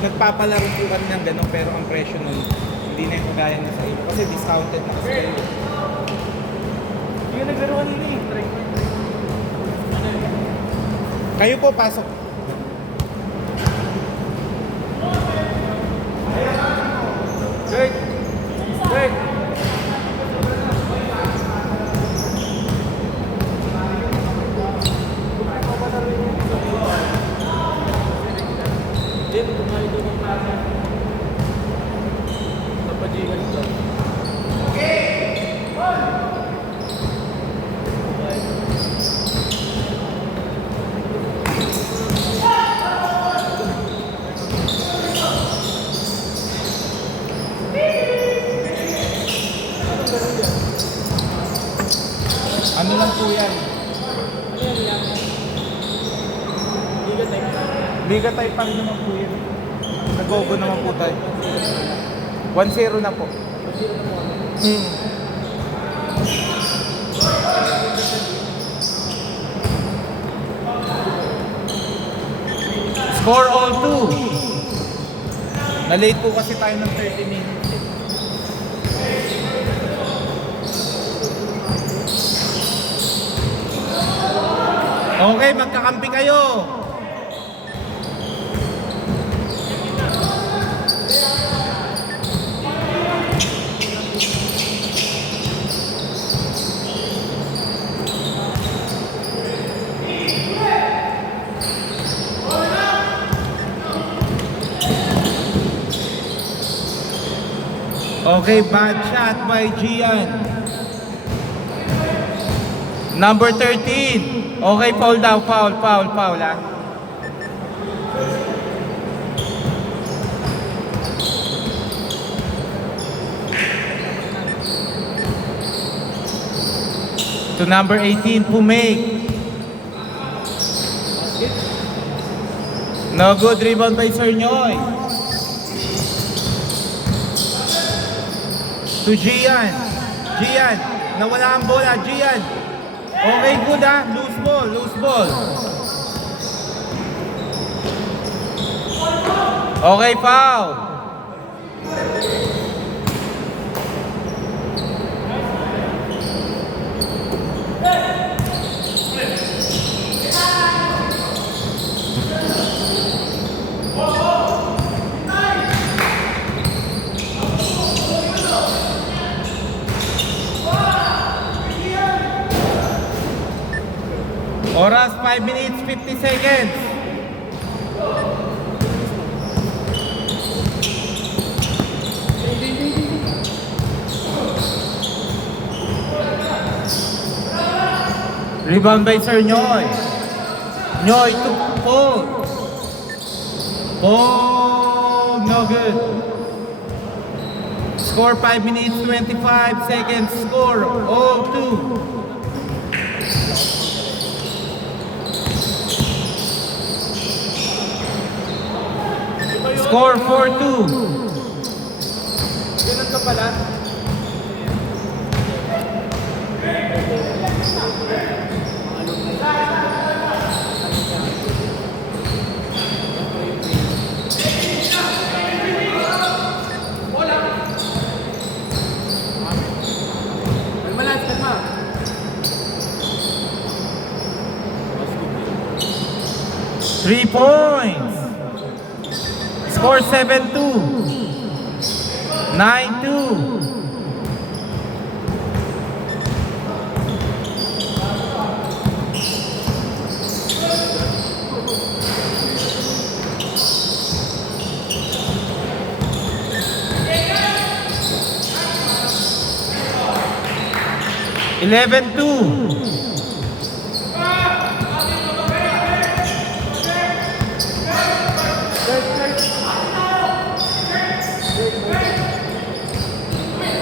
nagpapalaro po kami ng gano'n, pero ang presyo nun, hindi na yung kagaya na sa inyo. Kasi discounted na kasi kayo. Yung naglaro kanina eh. Kayo po, pasok. Good. Good. Ano lang po yan? Liga type pa rin naman po yan. Nag-go naman po tayo. 1-0 na po. Score all 2. Na-late po kasi tayo ng 30 minutes. Okay, magkakampi kayo. Okay, bad shot by Gian. Number 13. Okay, foul daw, foul ah. To number 18, Pumake. No good, rebound by Sernyoy. To Gian. Gian, nawala ang bola, Gian. Okay, good ah. Loose ball. Okay, foul. Oras 5 minutes 50 seconds. Rebound by Sir Nyoy. Nyoy to Paul. Paul, no good. Score 5 minutes 25 seconds. Score 0-2. Score 4-2. Ganun ka pala. Three points. Score 7-2. 9-2. Eleven two.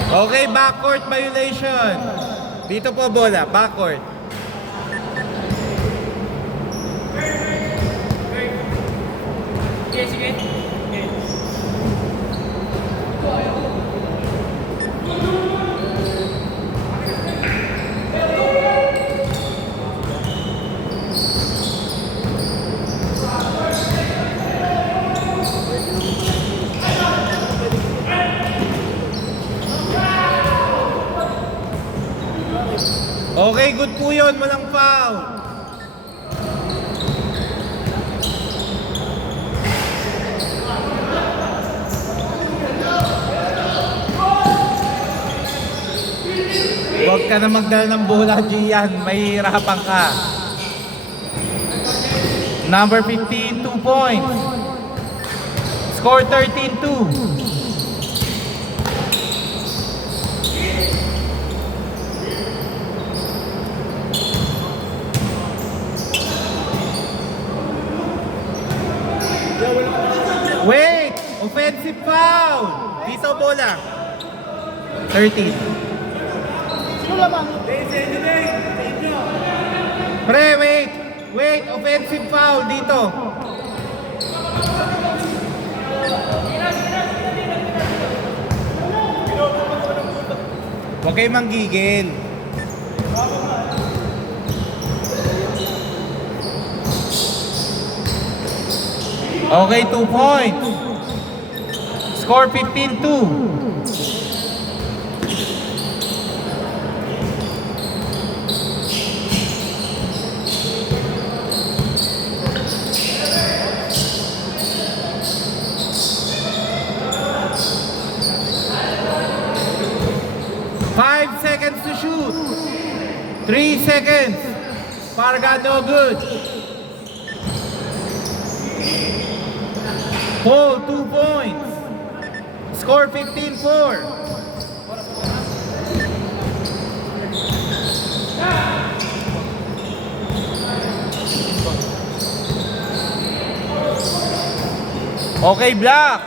Okay, backcourt violation. Dito po bola, backcourt. Sige. 11-2. Okay, good po yun. Walang foul. Huwag ka na magdala ng bola, Gian. Mahihirapan ka. Number 15, 2 points. Score 13-2. Wait! Offensive foul! Dito bola. 13. Pre, wait! Wait! Offensive foul dito. Huwag kayo manggigil. Okay, 2 points. Score 15-2. Five seconds to shoot. 3 seconds. Parga no good. Paul, 2 points. Score 15-4. Okay, block.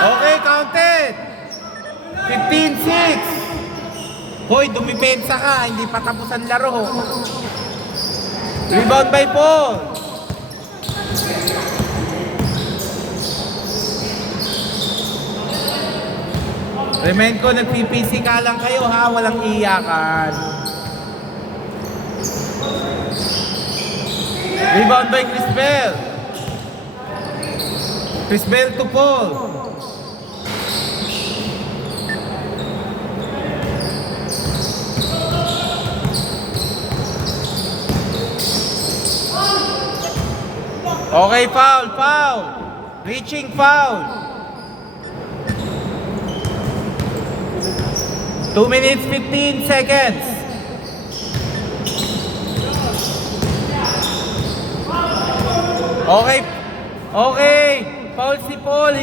Okay, counted. 15-6. Hoy, dumipensa ka. Hindi pa tapos ang laro. Rebound by Paul. Remind ko, nag-PPC ka lang kayo ha. Walang iyakan. Rebound by Chris Bell. Chris Bell to Paul. Okay, foul, foul. Reaching foul. 2 minutes, 15 seconds. Okay. Okay. Foul si Paul.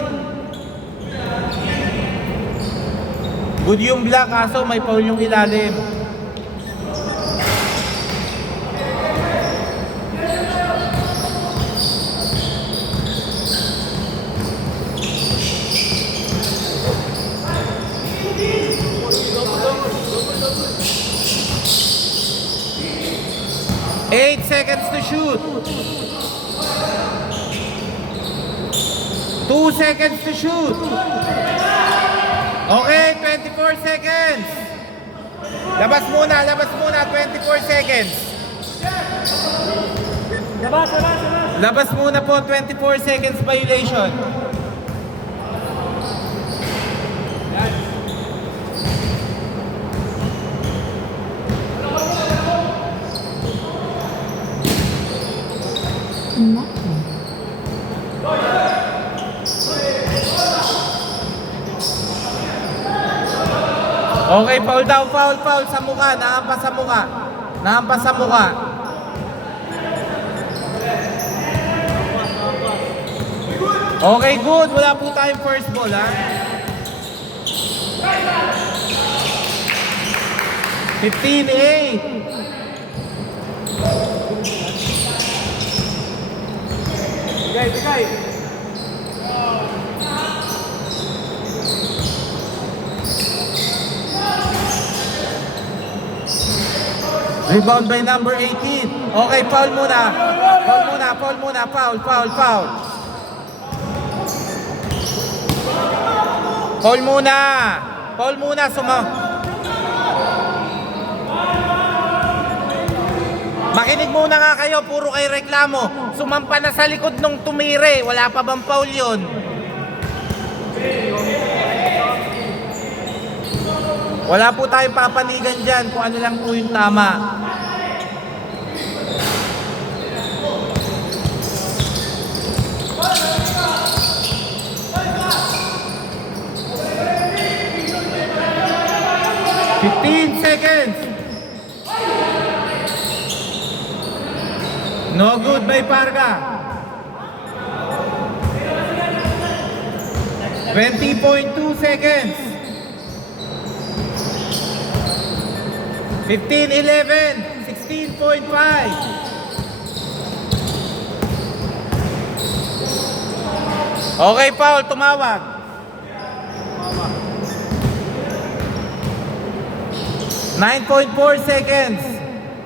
Good yung block, kaso may foul yung ilalim. Eight seconds to shoot. 2 seconds to shoot. Okay, 24 seconds. Labas muna, 24 seconds. Labas muna po, 24 seconds violation. Okay, foul daw, foul sa mukha, nahampas sa mukha. Nahampas sa mukha. Okay, good. Wala po tayong first ball, ha? 15-8. Bigay. Rebound by number 18. Okay, foul muna. Foul. Foul muna, Makinig muna nga kayo, puro kayo reklamo. Sumampa na sa likod nung tumire. Wala pa bang foul yun? Wala po tayong papanigan dyan kung ano lang po yung tama. Seconds. No good by Parga. 20.2 seconds. 15, 11, 16.5. Okay, Paul, tumawag. 9.4 seconds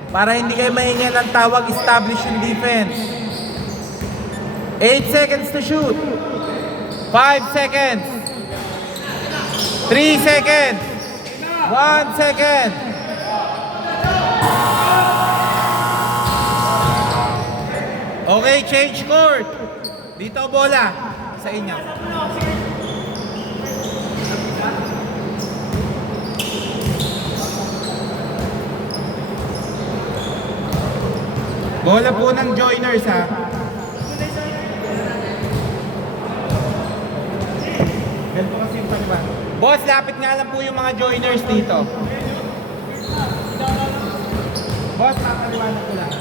para hindi kayo mahinga ng tawag, establish yung defense. 8 seconds to shoot. 5 seconds. 3 seconds. 1 second. Okay, change court. Dito bola sa inyo. Bola po ng joiners ha. Ganito kasi yung paniba. Boss, lapit nga lang po yung mga joiners dito. Boss, papaliwanag ko lang.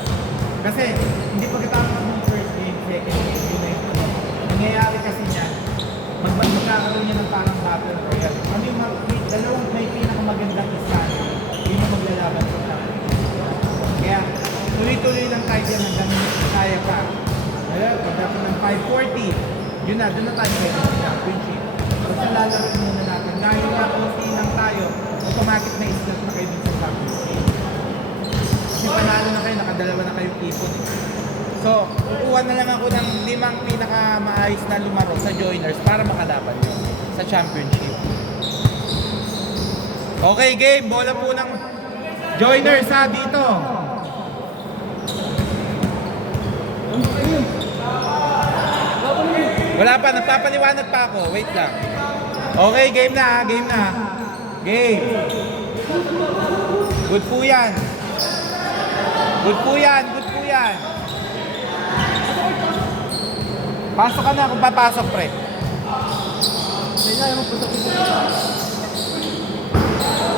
Kasi hindi pagkatapos ng first game, second game, yun na yung nangyayari kasi niya. Magkakaroon niya ng parang battle royale. Ano yung dalawang may pinakamagandang isa, yun yung maglalaban sa tayo. Kaya tuloy-tuloy lang tayo dyan hanggang kaya pa. Pagdating ng 5:40, yun na, doon na tayo pwede sa championship. Basta lalaro muna natin. Dahil na konti lang tayo, automatic na islat na kayo dun sa championship. Kasi panalo na kayo, nakadalawa na kayong ipon. So, kukuha na lang ako ng 5 pinakamaayos na lumaro sa joiners para makalaban nyo sa championship. Okay, game. Bola po ng joiners ha, dito. Wala pa, nagpapaliwanag pa ako. Wait lang. Okay, game na ha, game na. Game. Good po yan. Good po yan, good po yan. Pasok ka na kung papasok, pre.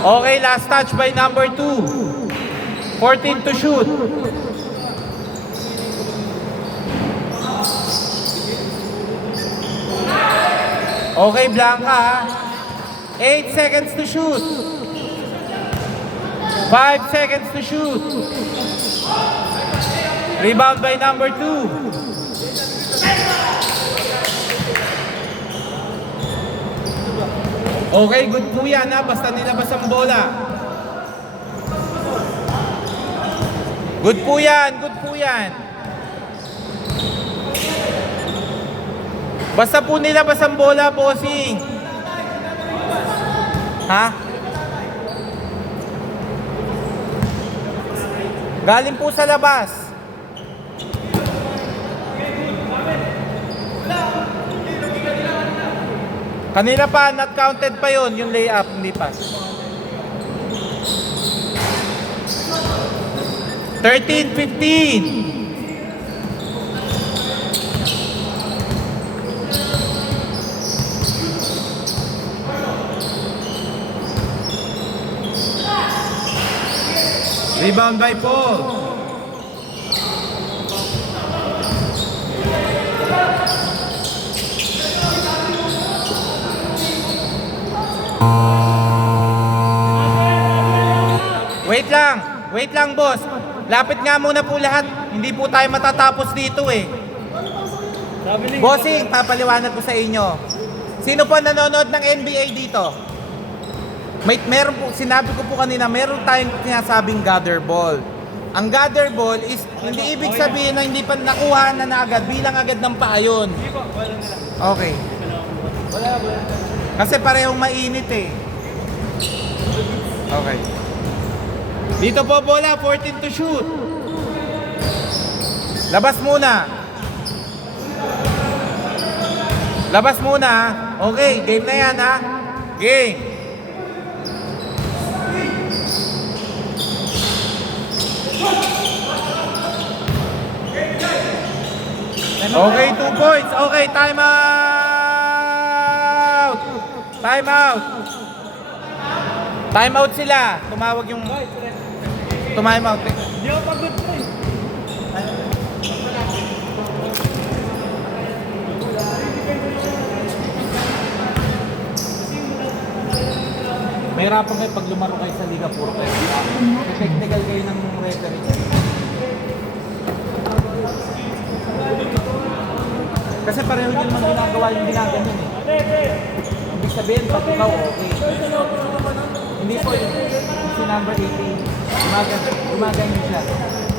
Okay, last touch by number 2. 14 to shoot. Okay, Blanca ha. 8 seconds to shoot. 5 seconds to shoot. Rebound by number 2. Okay, good po yan ha. Basta nilabas ang bola. Good po yan, good po yan. Basta po nilabas ang bola, bossing. Ha? Galing po sa labas. Kanina pa, not counted pa yon yung layup, hindi pa. 13-15. Rebound by Paul. Wait lang boss. Lapit nga muna po lahat. Hindi po tayo matatapos dito eh. Bossing, papaliwanag ko sa inyo. Sino po nanonood ng NBA dito? Meron po, sinabi ko po kanina, meron tayong sinasabing gather ball. Ang gather ball is, hindi ibig sabihin na hindi pa nakuha na agad, bilang agad ng paayon. Okay. Kasi parehong mainit eh. Okay. Dito po bola, 14 to shoot. Labas muna. Labas muna. Okay, game na yan ha. Game. Okay, 2 points. Okay, time out! Time out! Time out sila. Tumawag yung... Time out. Hindi ako pagod po eh. Mahirapan kayo pag lumaro kayo sa liga, puro kayo. Technical kayo ng referee. Kasi pareho nyo naman ginagawa yung ginaganyan eh. Ibig sabihin, pag ikaw okay. Hindi po yun. Si number 18, gumaganyan siya.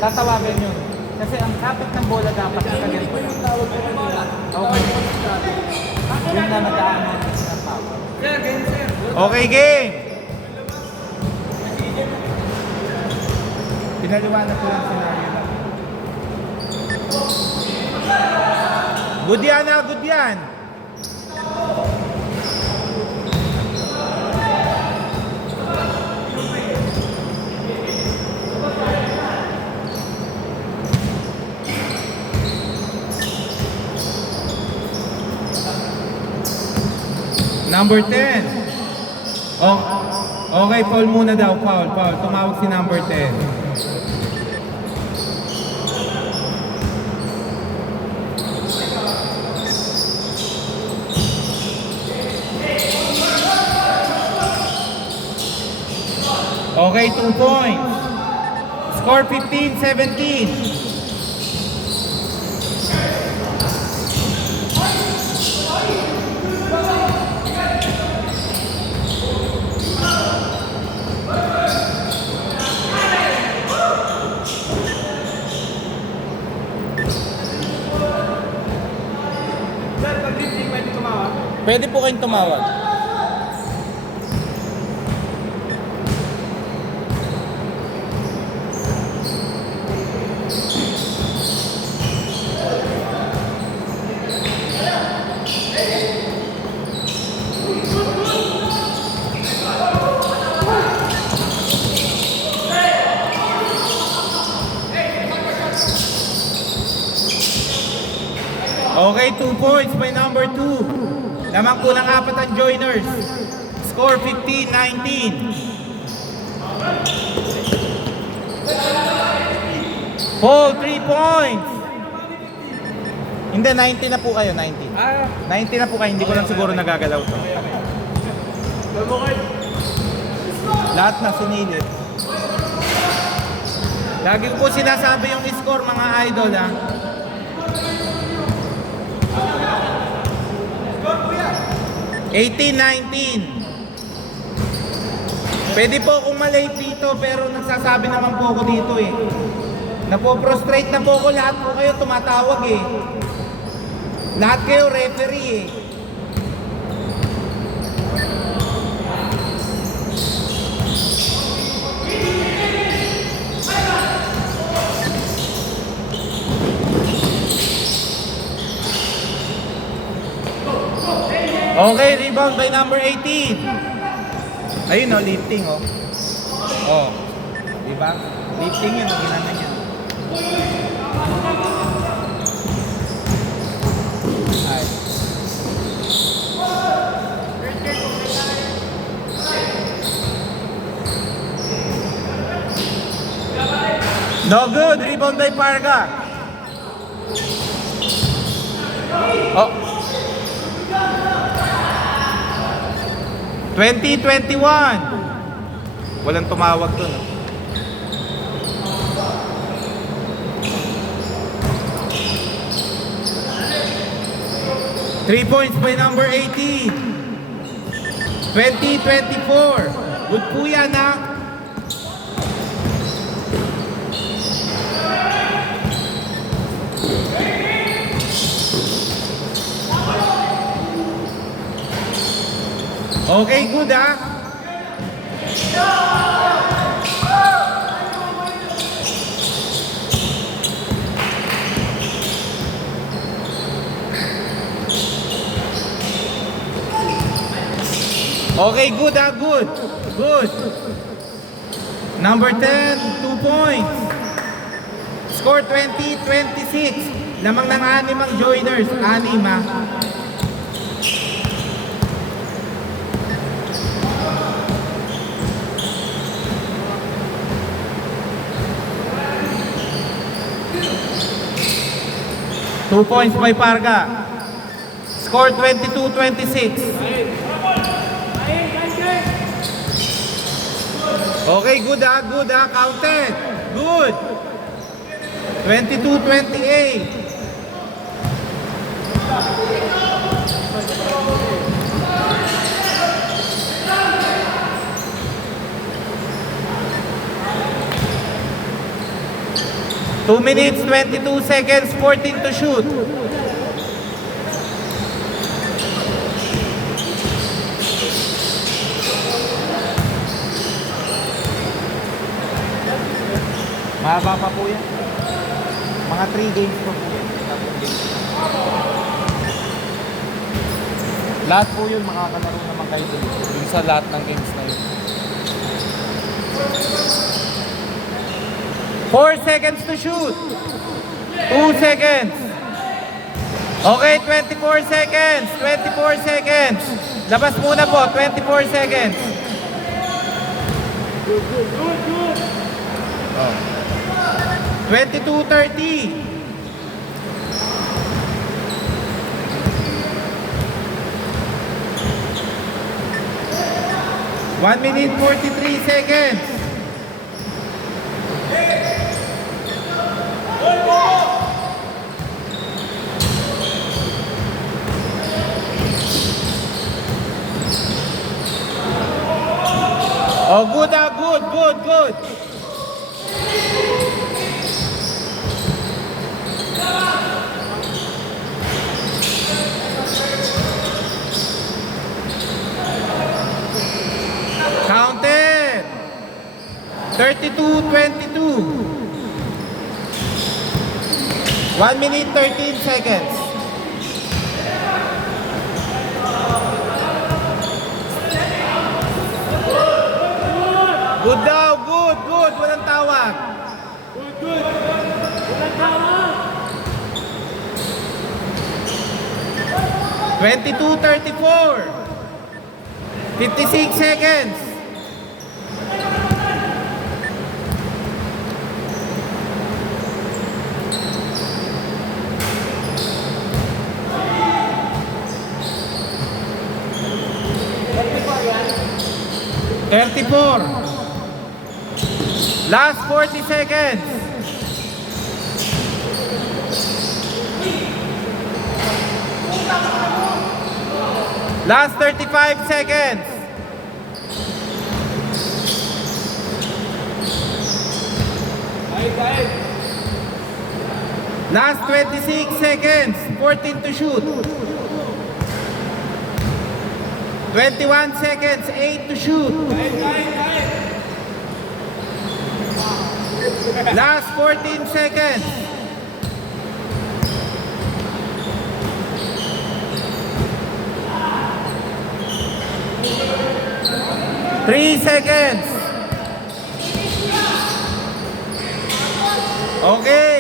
Tatawagan yun. Kasi ang kapit ng bola dapat nakaganyan po yun. Okay. Yun na nagaanan ng power. Sir, ganyan sir. Okay, game! Pinaliwanag ko lang scenario lang. Good yan na, good yan! Number 10. Oh, okay, foul muna daw, foul. Tumawag si number 10. Okay, 2 points. Score 15-17. Sir, pag lifting pwede tumawag. Pwede po kayong tumawag. Okay, 2 points by number 2. Lamang po ng 4 ang joiners. Score 15-19. Paul, 3 points. Hindi, 90 na po kayo, 90. 90 na po kayo, hindi ko lang siguro nagagalaw to. Lahat na sinilid. Lagi ko po sinasabi yung score, mga idol, ha. -- 18-19. Pwede po akong malate dito pero nagsasabi naman po ako dito eh. Napo-prostrate na po ako, lahat po kayo tumatawag eh. Lahat kayo referee eh. Okay, rebound by number 18. Ayun o, lifting o. Oh. Diba? Lifting yun, ginana niya. Ay. No good, rebound by Parga. Oh. 2021. Walang tumawag doon. 3 points by number 18. 2024. Good po yan, ha? Okay, good, ha? Okay, good, ha? Good. Good. Number 10, 2 points. Score 20-26. Lamang ng 6 ang joiners. 6 ha. Two points by Parga. Score 22-26. Okay, good ha, counted. Good. 22-28. Two minutes, 22 seconds, 14 to shoot. Mahaba pa po yan. Mga 3 games pa po yan. 3 games. Lahat po yun, makakalaro naman kayo dun. Yung sa lahat ng games na yun. 4 seconds to shoot. 2 seconds. Okay, 24 seconds. 24 seconds. Labas muna po, 24 seconds. Oh. 22-30. One minute, 43 seconds. Oh, good, good. Counted. 32-22. 1 minute, 13 seconds. Good daw, good. Walang tawag. Good. Walang tawag. 22-34. 56 seconds. Last 40 seconds. Last 35 seconds. Last 26 seconds. 14 to shoot. 21 seconds. 8 to shoot. Last 14 seconds. Three seconds. Okay.